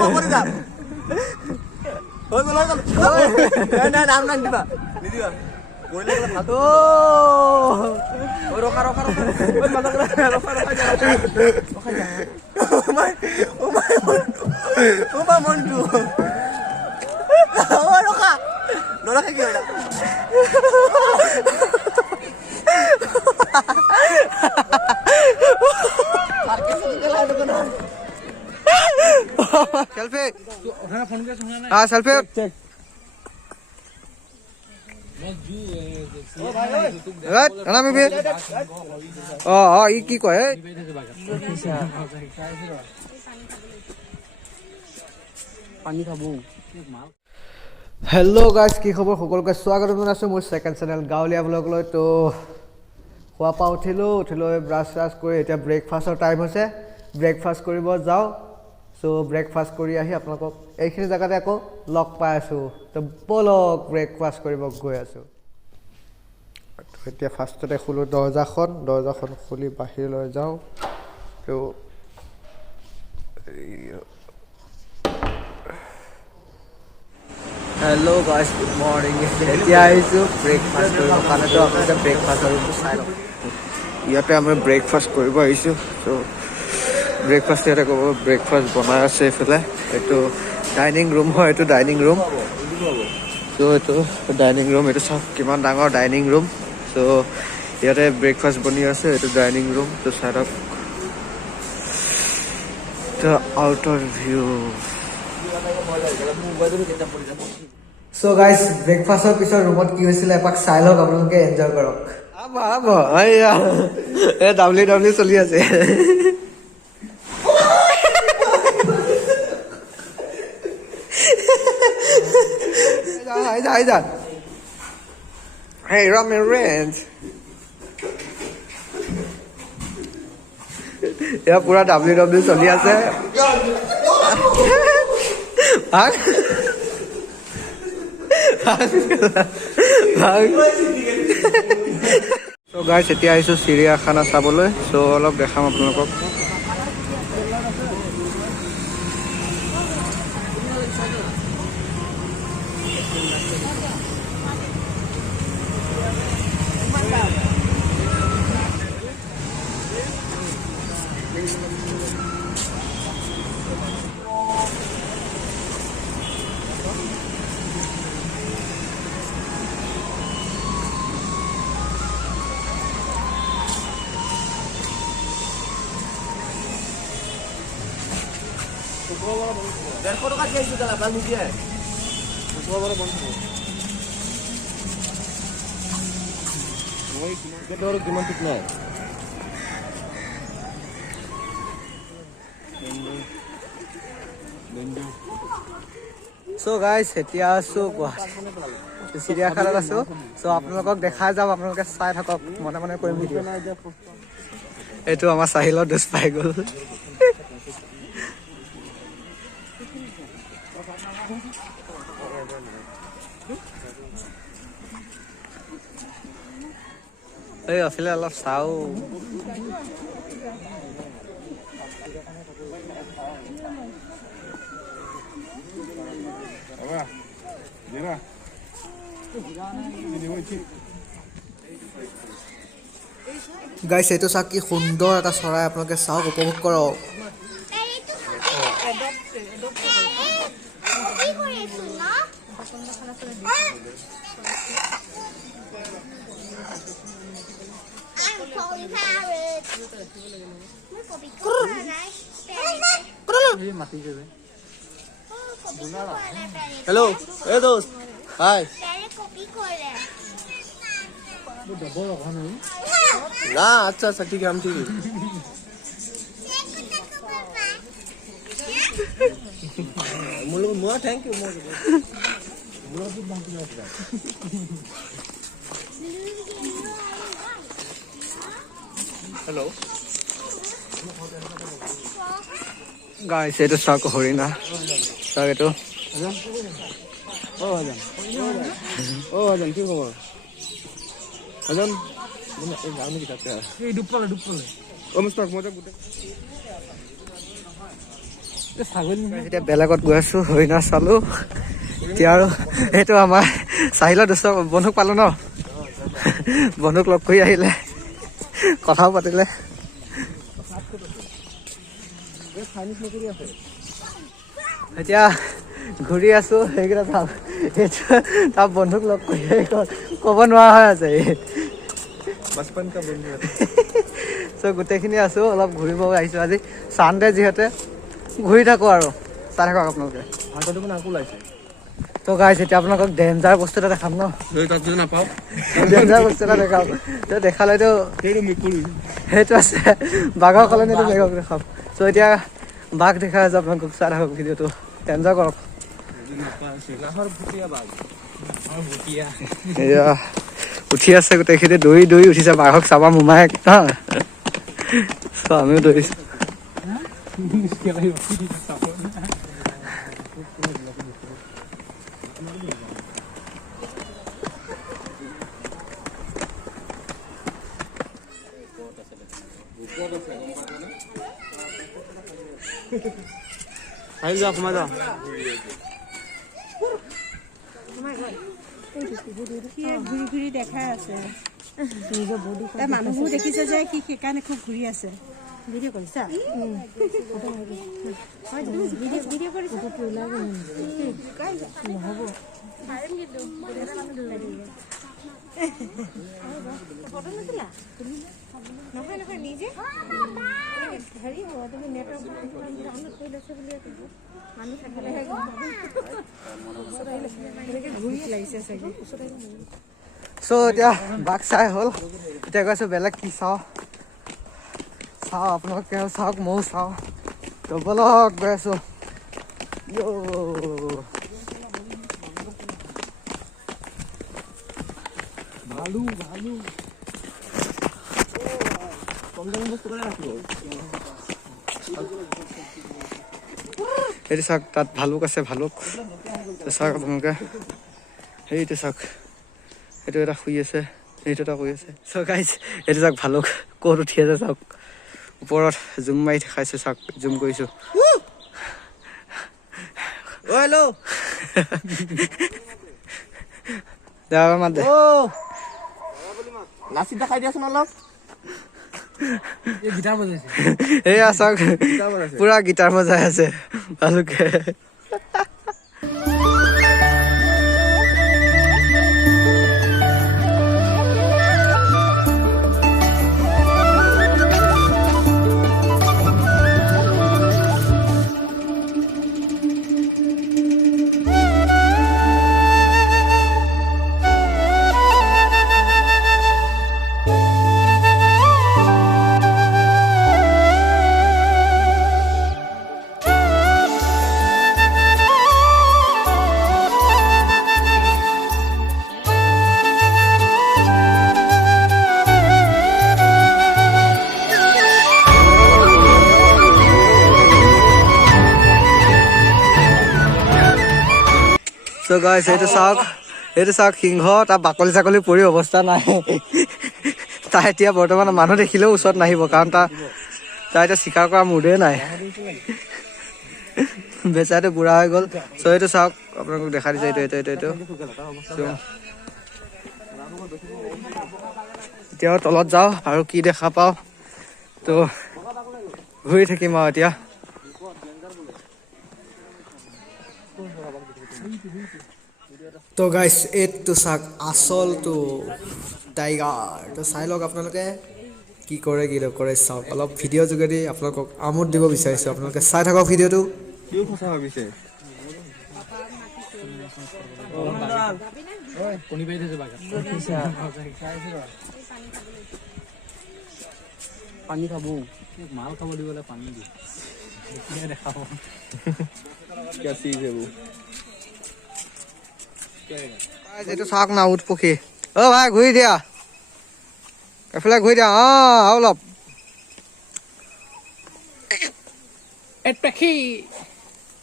মৰি যাম হৈ গ'ল নাই নাম নাম দিবা নিদিবা কৰিলে ভাল ৰখা ৰখা ৰখা মনটো ৰখা নৰখা কি হয় सेल्फी हाँ सेल्फी কি কয় পানী খাব হেল্ল' গাইজ কি খবৰ সকলোকে স্বাগত জনাইছোঁ মোৰ ছেকেণ্ড চেনেল গাঁৱলীয়া ব্লগলৈ তো খোৱা পা উঠিলোঁ ব্ৰাছ চ্ৰাছ কৰি এতিয়া ব্ৰেকফাষ্টৰ টাইম হৈছে ব্ৰেকফাষ্ট কৰিব যাওঁ চ' ব্ৰেকফাষ্ট কৰি আহি আপোনালোকক এইখিনি জেগাতে আকৌ লগ পাই আছোঁ তো ব'লক ব্ৰেকফাষ্ট কৰিব গৈ আছোঁ এতিয়া ফাৰ্ষ্টতে খোলোঁ দৰ্জাখন খুলি বাহিৰলৈ যাওঁ তো হেল্ল' গাইজ গুড মৰ্ণিং এতিয়া আহিছোঁ ব্ৰেকফাষ্ট কৰিবৰ কাৰণেতো আপোনালোকে ব্ৰেকফাষ্ট আৰু চাই লওক ইয়াতে আমি ব্ৰেকফাষ্ট কৰিব আহিছোঁ ত' ব্ৰেকফাষ্ট ইয়াতে ক'ব ব্ৰেকফাষ্ট বনাই আছে এইফালে এইটো ডাইনিং ৰুম হয় এইটো ডাইনিং ৰুম ত' এইটো ডাইনিং ৰুম এইটো চাওক কিমান ডাঙৰ ডাইনিং ৰুম ত' ইয়াতে ব্ৰেকফাষ্ট বনি আছে এইটো ডাইনিং ৰুম ত' চাইডক দ্য আউটাৰ ভিউ চ' গাইজ ব্ৰেকফাষ্টৰ পিছত ৰুমত কি হৈছিলে এপাক চাই লওক আপোনালোকে এনজয় কৰক ডাব্লিউ চলি আছে Hi, Dad. Hey, Ramen Ranch. Yeah, pura WW চলি আছে So guys, এতিয়া আহিছোঁ চিৰিয়াখানা চাবলৈ চ' অলপ দেখাম আপোনালোকক কিমান ঠিক নাই চ' গাইজ এতিয়া আছোঁ গুৱাহাটী চিৰিয়াখানাত আছোঁ চ' আপোনালোকক দেখাই যাম আপোনালোকে চাই থাকক মনে মনে কৰিম ভিডিঅ' এইটো আমাৰ চাহিলৰ ড্ৰেছ পাই গ'ল এই আছিলে অলপ চাওঁ গাইছ এইটো চাওক কি সুন্দৰ এটা চৰাই আপোনালোকে চাওক উপভোগ কৰক हेलो ए दोस्त हाय ना अच्छा अच्छा ठीक है हम ठीक है थैंक यू हेलो गाइस ये तो साको हरिना सागे तो ओ आजम की खबर आजम এই গান কি তাতে এই ডুবপালে ও মুস্তাক মজা গুটে এতিয়া বেলেগত গৈ আছোঁ হৰিণা চালোঁ এতিয়া আৰু সেইটো আমাৰ চাহিলৰ দুষ্ট বন্ধুক পালোঁ ন বন্ধুক লগ কৰি আহিলে কথাও পাতিলে এতিয়া ঘূৰি আছোঁ সেইকেইটা ভাল সেইটো তাৰ বন্ধুক লগ কৰি ক'ব নোৱাৰা হৈ আছে চ' গোটেইখিনি আছোঁ অলপ ঘূৰিব আহিছোঁ আজি চানডে যিহেতু ঘূৰি থাকোঁ আৰু চাই থাকক আপোনালোকে তো গাইছ এতিয়া আপোনালোকক ডেঞ্জাৰ বস্তু এটা দেখাম ন নাপাওঁ ডেঞ্জাৰ বস্তু এটা দেখাম দেখালেতো সেইটো আছে বাঘৰ কলনীটো বেগক দেখাম চ' এতিয়া বাঘ দেখা আছে আপোনালোকক চাই থাকক ভিডিঅ'টো এনজয় কৰক এয়া উঠি আছে গোটেইখিনি দৌৰি দৌৰি উঠিছে বাঘক চাবা মোমায়েক হা চ' আমিও দৌৰিছোঁ আহি যোৱা সোমাই যাওঁ ঘূৰি ঘূৰি দেখাই আছে মানুহবোৰ দেখিছে যে কি সেইকাৰণে খুব ঘূৰি আছে ভিডিঅ' কৰিছা ভিডিঅ' কৰিছা নহ'ব নহয় নহয় নিজে হেৰি হ'ব তুমি নেটৱৰ্ক কৰি লৈছে বুলি মানুহ থাকিলেহে ঘূৰি লাগিছে চাগে চ' এতিয়া বাঘ চাই হ'ল এতিয়া কৈছোঁ বেলেগ কি চাওঁ আপোনালোকে চাওক ময়ো চাওঁ তো বলক গৈ আছোঁ সেইটো চাওক তাত ভালুক আছে ভালুক চাওক আপোনালোকে সেইটো চাওক সেইটো এটা শুই আছে সেইটো এটা শুই আছে চ' গাইজ এইটো চাওক ভালুক ক'ত উঠি আছে চাওক ওপৰত জুম মাৰি দেখাইছোঁ চাওক জুম কৰিছোঁ হেল্ল' মাত দে নাচি দেখাই দিয়াচোন অলপ এয়া চাওক পুৰা গীটাৰ বজাই আছে ভালুকে চ' গাইছ এইটো চাওক সিংহ তাৰ বাকলি চাকলি পৰি অৱস্থা নাই তাৰ এতিয়া বৰ্তমান মানুহ দেখিলেও ওচৰত নাহিব কাৰণ তাৰ এতিয়া চিকাৰ কৰা মুডে নাই বেচাটো বুঢ়া হৈ গ'ল চ' এইটো চাওক আপোনালোকক দেখাই দিছে এইটো এতিয়াও তলত যাওঁ আৰু কি দেখা পাওঁ তো ঘূৰি থাকিম আৰু এতিয়া তো গাইছ এইটো চাওক আচলটো টাইগাৰ তো চাই লওক আপোনালোকে কি কৰে কি নকৰে চাওক অলপ ভিডিঅ' যোগেদি আপোনালোকক আমোদ দিব বিচাৰিছোঁ আপোনালোকে চাই থাকক ভিডিঅ'টো পানী খাব মাল খাব দিবলৈ পানী দিয়ে দেখাব এইটো চাওক না উট পক্ষী অ' ভাই ঘূৰি দিয়া এফালে ঘূৰি দিয়া আৰু অলপ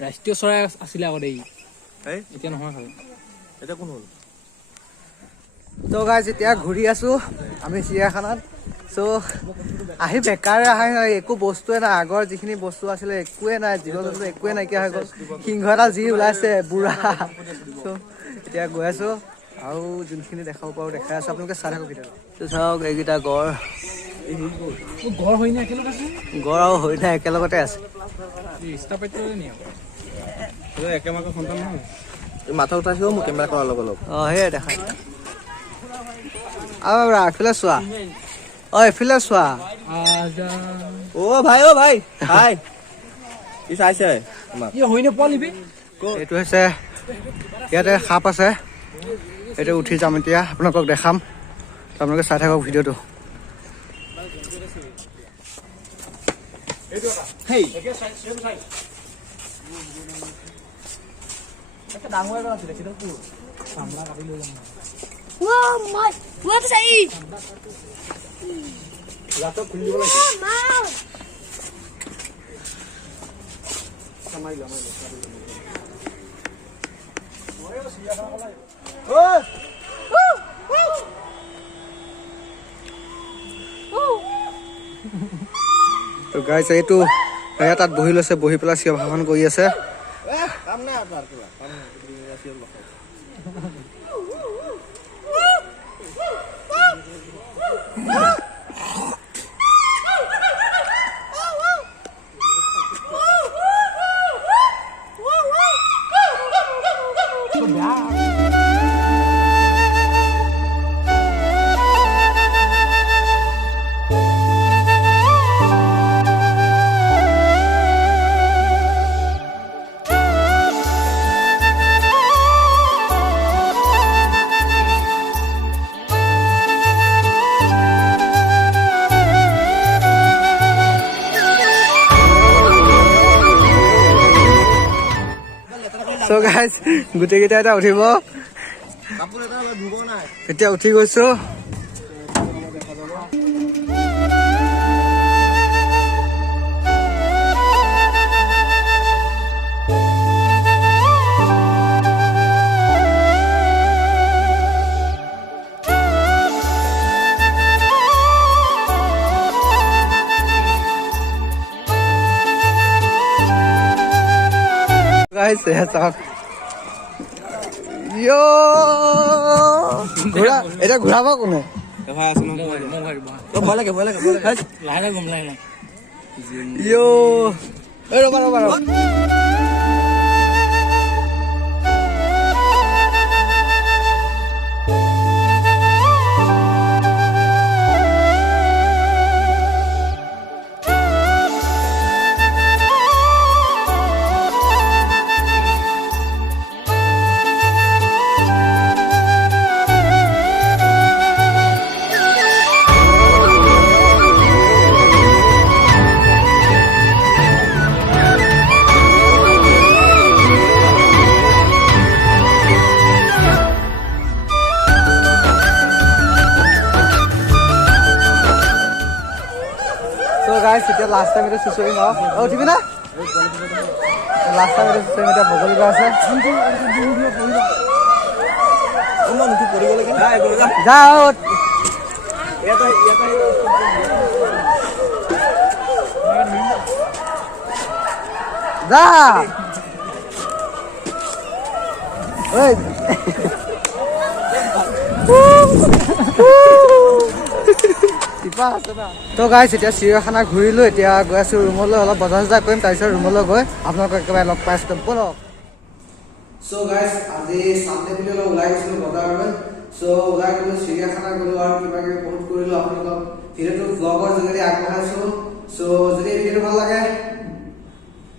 ৰাষ্ট্ৰীয় চৰাই আছিলে আগতে এতিয়া নহয় খালি এতিয়া কোন হ'ল তো গাইজ এতিয়া ঘূৰি আছোঁ আমি চিৰিয়াখানাত চ' আহি বেকাৰে আহে একো বস্তুৱে নাই আগৰ যিখিনি বস্তু আছিলে একোৱে নাই জীৱ জন্তু একোৱে নাইকিয়া হৈ গ'ল সিংহ এটা যি ওলাইছে বুঢ়া চ' এতিয়া গৈ আছোঁ আৰু যোনখিনি দেখাব পাৰোঁ দেখাই আছোঁ আপোনালোকে চাই থাকক ভিডিঅ'টো ত' চাওক এইকেইটা গড় ঘৰ হৈ না একেলগে আছে গড় আৰু হৰিণা একেলগতে আছে একেমাকৰ সন্তান নহয় মাথা উঠাইছো মোক কেমেৰা কৰাৰ লগ অলপ অঁ সেয়াই দেখাই আৰু এইফালে চোৱা অঁ এইফালে চোৱা অ' ভাই হাই কি চাইছে আমাক হৈ নোপোৱালিবি এইটো হৈছে ইয়াতে সাপ আছে এইটো উঠি যাম এতিয়া আপোনালোকক দেখাম আপোনালোকে চাই থাকক ভিডিঅ'টো What is it? তো গাইছ এইটো এয়া তাত বহি লৈছে বহি পেলাই চিঞৰ ভাষণ কৰি আছে চ' গাইজ গোটেইকেইটা এটা উঠিব এতিয়া উঠি গৈছো গাইজ চাওক এতিয়া ঘূৰাব কোনে ভয় লাগে লাহে গম লাগে ৰবা গাইজ এতিয়া লাষ্ট টাইম এতিয়া চুচৰি ন উঠিবি না লাষ্ট টাইম এতিয়া চুচৰি এতিয়া বগলী গা আছে যাও যা ঐ তো গাইছ এতিয়া চিৰিয়াখানা ঘূৰিলোঁ এতিয়া গৈ আছোঁ ৰুমলৈ অলপ বজাৰ চজাৰ কৰিম তাৰপিছত ৰুমলৈ গৈ আপোনালোকক একেবাৰে লগ পাই আছোঁ ব'লক চ' গাইছ আজি চানডে বুলি অলপ ওলাই গৈছিলোঁ বজাৰলৈ চ' ওলাই গ'লোঁ চিৰিয়াখানা গ'লোঁ আৰু কিবা কিবি বহুত কৰিলোঁ আপোনালোকক ভিডিঅ'টো ব্লগৰ যোগেদি আগবঢ়াইছোঁ চ' যদি ভিডিঅ'টো ভাল লাগে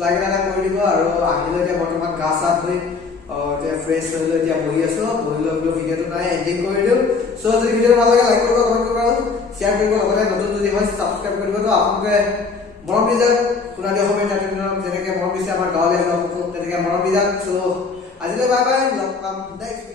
লাইক এটা কৰি দিব আৰু আহিলোঁ এতিয়া বৰ্তমান গা চা ধুই এতিয়া ফ্ৰেছ হৈ লৈ এতিয়া বহি আছোঁ বহি লৈ বোলো ভিডিঅ'টো নাই এডিট কৰি দিওঁ চ' যদি ভিডিঅ'টো ভাল লাগে লাইক কৰিব কমেণ্ট কৰিব আৰু শ্বেয়াৰ কৰিব লগতে নতুন যদি হয় ছাবস্ক্ৰাইব কৰিব তো আপোনালোকে মৰম দি যাওক সোণালী অসমীয়া এণ্টাৰটেইনমেণ্টক যেনেকৈ মৰম দিছে আমাৰ গাঁৱলীয়া লোকসকলক তেনেকৈ মৰম দি যাওক চ' আজিলৈ বাই বাই লগ পাম নেক্সট